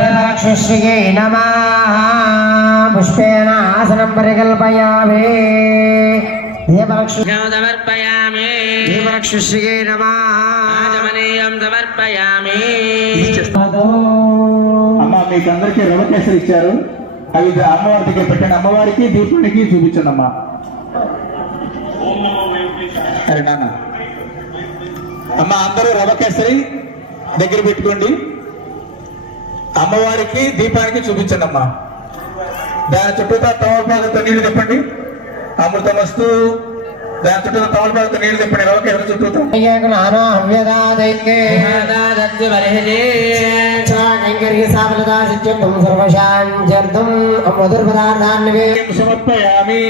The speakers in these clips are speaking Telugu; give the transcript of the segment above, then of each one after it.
देवरक्षुश्रिये नमः पुष्पेण आसनं परिकल्पयामि देवरक्षुश्रिये नमः आचमनीयं समर्पयामि అమ్మా మీకు అందరికీ రవ కేసరి ఇచ్చారు అవి అమ్మవారి దగ్గర పెట్టండి అమ్మవారికి దీపానికి చూపించండి అమ్మా సరే నాన్న అమ్మ అందరూ రవ కేసరి దగ్గర పెట్టుకోండి అమ్మవారికి దీపానికి చూపించండి అమ్మా దాని చుట్టూతా తమలపాకులతో నీళ్లు తిప్పండి అమృతం వస్తూ దాని చుట్టూ తమలపాకులతో నీళ్లు తిప్పండి రవ కేసరి చుట్టూతా సమర్పయామి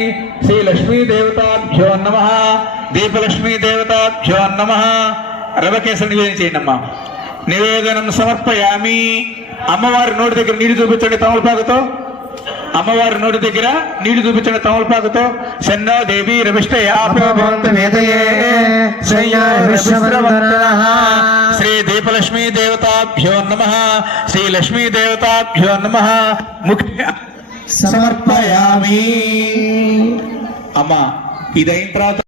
శ్రీ లక్ష్మీ దేవతాభ్యో నమః దీపలక్ష్మీ దేవతాభ్యో నమః రవ కేసరి నివేదన చేయండి అమ్మా నివేదనం సమర్పయామి అమ్మవారి నోటి దగ్గర నీళ్లు చూపించండి తమలపాకుతో అమ్మవారి నోటి దగ్గర నీళ్లు చూపించండి తమలపాకుతో శన్నో దేవి శ్రీ దీపలక్ష్మీ దేవతాభ్యో నమః శ్రీ లక్ష్మీ దేవతాభ్యో నమః ముఖ్య సమర్పయామి అమ్మా ఇదైన తర్వాత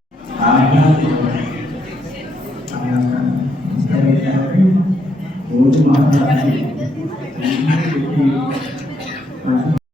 రోజు మాట్లాడాలి